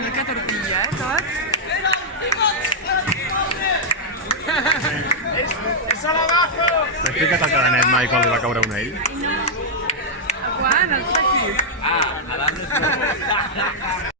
Mica tortilla, tot? T'has ficat el cadenet mai quan li va caure un ell? Quan? Els taxis? Ah, a dalt